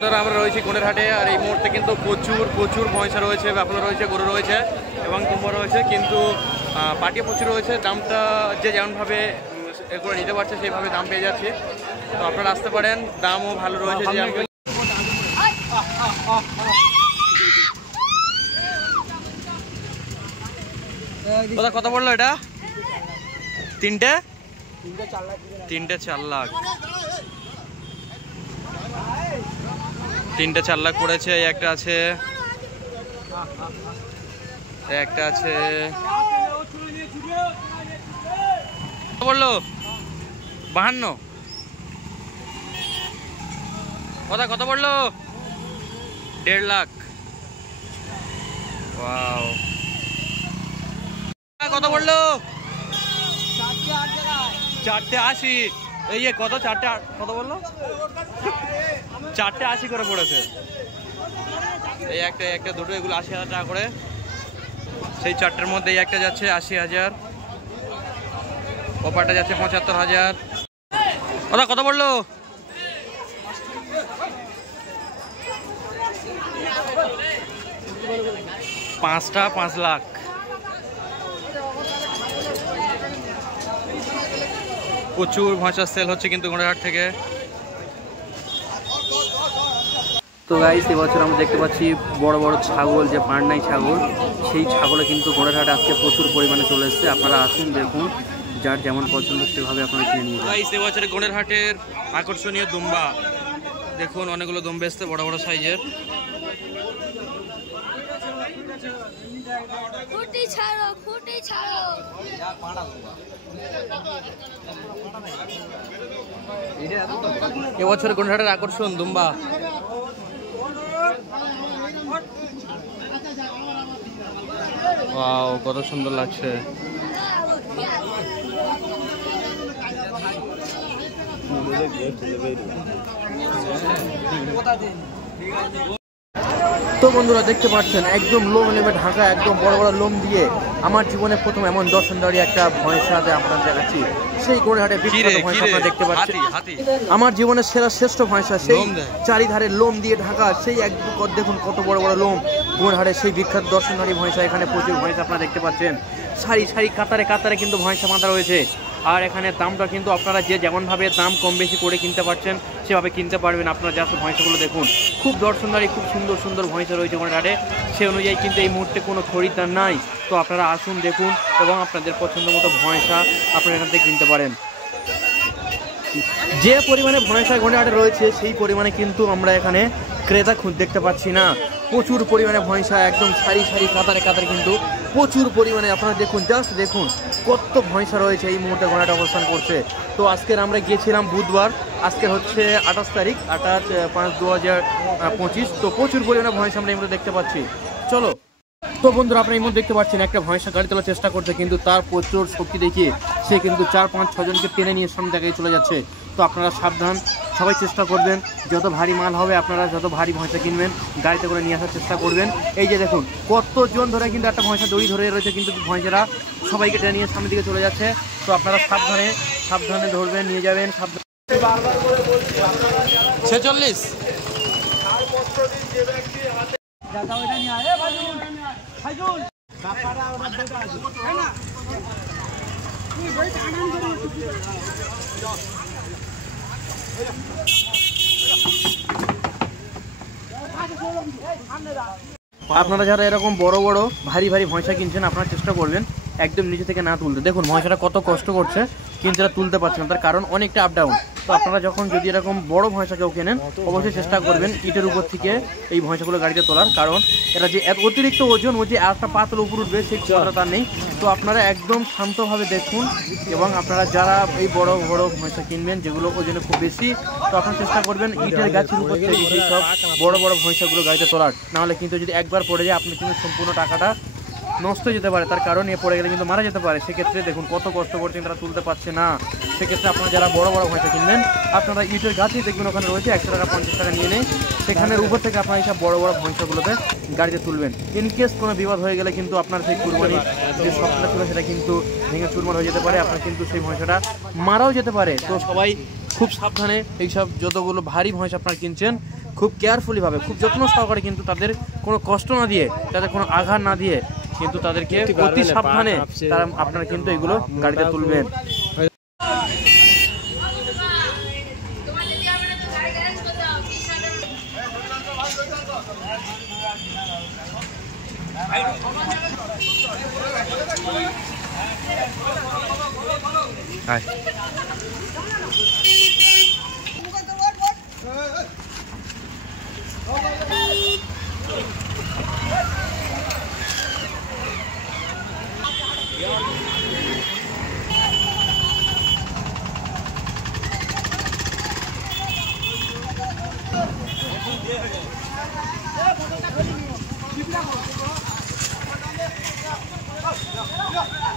আমরা রয়েছি কোণের হাটে, আর এই মুহূর্তে কিন্তু প্রচুর প্রচুর ভয়সা রয়েছে, ব্যাপার রয়েছে, গরু রয়েছে এবং কুম্ভ রয়েছে, কিন্তু পাটিও প্রচুর রয়েছে। দামটা যে যেমনভাবে এগুলো নিতে পারছে সেইভাবে দাম পেয়ে যাচ্ছে, তো আপনারা আসতে পারেন। দামও ভালো রয়েছে। যে কত পড়লো এটা? তিনটে 4 লাখ। 3টে 4 লাখ পড়েছে। একটা আছে, একটা আছে। কত বললো? 52। কত বললো? 1.5 লাখ। ওয়াও। কত বললো? 4টে 80। এই কত? 4টে কত বললো? 4টে 80 করে পড়েছে। এই একটা দুটো এগুলো 80,000 টাকা করে। সেই 4টের মধ্যে এই একটা যাচ্ছে 80,000, ওপারটা যাচ্ছে 75,000। কত বললো? 5টা 5 লাখ। প্রচুর ভয়সা সেল হচ্ছে কিন্তু গোড়াহাট থেকে। তো গাইস, এবছর আমরা দেখতে পাচ্ছি বড় বড় ছাগল, যে পান্নাই ছাগল, সেই ছাগলে কিন্তু গোড়াহাটে আজকে প্রচুর পরিমাণে চলে এসেছে। আপনারা আসুন, দেখুন, যার যেমন পছন্দ সেভাবে আপনারা কিনে নিয়ে যান। গাইস, এবছরে গোড়াহাটের আকর্ষণীয় দুম্বা দেখুন, অনেকগুলো দুম্বা এসছে বড় বড় সাইজের। এবছর গোড়াহাটের আকর্ষণ দুম্বা। ওয়াও, কত সুন্দর লাগছে। তো বন্ধুরা দেখতে পাচ্ছেন একদম লোম নেমে ঢাকা, একদম বড় বড় লোম দিয়ে আমার জীবনে প্রথম এমন দর্শনদারি একটা ভয়সা আপনার দেখাচ্ছি। সেই গোড়াহাটে বিখ্যাত ভয়সা আপনারা দেখতে পাচ্ছেন। আমার জীবনের শ্রেষ্ঠ ভয়সা, সেই চারিধারে লোম দিয়ে ঢাকা, সেই দেখুন কত বড় বড় লোম। গোড়াহাটে সেই বিখ্যাত দর্শনদারি ভয়সা। এখানে প্রচুর ভয়সা আপনারা দেখতে পাচ্ছেন। সারি সারি কাতারে কাতারে কিন্তু ভয়সা বাঁধা রয়েছে। আর এখানে দামটা কিন্তু আপনারা যে যেমনভাবে দাম কম বেশি করে কিনতে পারছেন সেভাবে কিনতে পারবেন। আপনারা যা ভয়সাগুলো দেখুন, খুব দর্শনদারি, খুব সুন্দর সুন্দর ভয়সা রয়েছে গোড়াহাটে। সে অনুযায়ী কিন্তু এই মুহূর্তে কোনো খরিদ্দার নাই। তো আপনারা আসুন, দেখুন এবং আপনাদের পছন্দ মতো ভয়সা আপনারা এখান থেকে কিনতে পারেন। যে পরিমাণে ভয়সা গোড়াহাটে রয়েছে সেই পরিমাণে কিন্তু আমরা এখানে ক্রেতা দেখতে পাচ্ছি না। প্রচুর পরিমাণে ভয়সা, একদম সারি সারি কাতারে কাতারে কিন্তু প্রচুর পরিমাণে। আপনারা দেখুন, জাস্ট দেখুন কত ভয়সা রয়েছে এই মুহূর্তে গোড়াহাটে অবস্থান করছে। তো আজকের আমরা গিয়েছিলাম বুধবার, আজকে হচ্ছে 28 তারিখ, 28/5/2025। তো প্রচুর পরিমাণে ভয়সা আমরা এই মুহূর্তে দেখতে পাচ্ছি। চলো। তো বন্ধুরা, আপনারা এই মুহূর্তে দেখতে পাচ্ছেন একটা ভয়সা গাড়ি তোলার চেষ্টা করছে, কিন্তু তার প্রচুর শক্তি দেখিয়ে সে কিন্তু 4, 5, 6 জনকে টেনে নিয়ে সামনে জায়গায় চলে যাচ্ছে। তো আপনারা সাবধান, সবাই চেষ্টা করবেন যত ভারী মাল হবে আপনারা যত ভারী ভয়সা কিনবেন গাড়িতে করে নিয়ে আসার চেষ্টা করবেন। এই যে দেখুন কতজন ধরে কিন্তু একটা ভয়সা দড়ি ধরে রয়েছে, কিন্তু ভয়সারা সবাইকে টেনে নিয়ে সামনের দিকে চলে যাচ্ছে। তো আপনারা সাবধানে ধরবেন, নিয়ে যাবেন। 46 আপনারা যারা এরকম বড় বড় ভারী ভারী ভয়সা কিনছেন আপনারা চেষ্টা করবেন একদম নিচে থেকে না তুলতে। দেখুন ভয়সাটা কত কষ্ট করছে, কিন্তু এরা তুলতে পারছে না, তার কারণ অনেকটা আপ ডাউন। তো আপনারা যখন যদি এরকম বড় ভয়সা কেউ কেনেন অবশ্যই চেষ্টা করবেন ইটের উপর থেকে এই ভয়সাগুলো গাড়িতে তোলার, কারণ এটা যে অতিরিক্ত ওজন, ওই যে একটা পাতল উপর উঠবে সেই ক্ষমতা তার নেই। তো আপনারা একদম শান্তভাবে দেখুন, এবং আপনারা যারা এই বড় বড় ভয়সা কিনবেন যেগুলো ওজনে খুব বেশি, তো আপনারা চেষ্টা করবেন ইটের গাছের উপর থেকে এই সব বড় বড় ভয়সাগুলো গাড়িতে তোলার। নাহলে কিন্তু যদি একবার পড়ে যায় আপনি কিন্তু সম্পূর্ণ টাকাটা নষ্ট হয়ে যেতে পারে, তার কারণ এ পড়ে গেলে কিন্তু মারা যেতে পারে। সেক্ষেত্রে দেখুন কত কষ্ট করছেন, তারা তুলতে পারছে না। সেক্ষেত্রে আপনারা যারা বড় বড় ভয়সা কিনবেন আপনারা ইটের গাছেই দেখবেন ওখানে রয়েছে 100 টাকা 50 টাকা নিয়ে নেই, সেখানের উপর থেকে আপনারা এইসব বড় বড় ভয়সাগুলোতে গাড়িতে তুলবেন। ইনকেস কোনো বিপদ হয়ে গেলে কিন্তু আপনার সেই কুরবানির যে স্বপ্নটা ছিল সেটা কিন্তু ভেঙে চুরমার হয়ে যেতে পারে, আপনার কিন্তু সেই ভয়সাটা মারাও যেতে পারে। তো সবাই খুব সাবধানে এইসব যতগুলো ভারী ভৈঁস আপনারা কিনছেন খুব কেয়ারফুলিভাবে, খুব যত্ন সহকারে, কিন্তু তাদের কোনো কষ্ট না দিয়ে, তাদের কোনো আঘাত না দিয়ে কিন্তু তাদেরকে অতি সাবধানে তারা আপনারা কিন্তু এগুলো গাড়িতে তুলবেন। Yeah.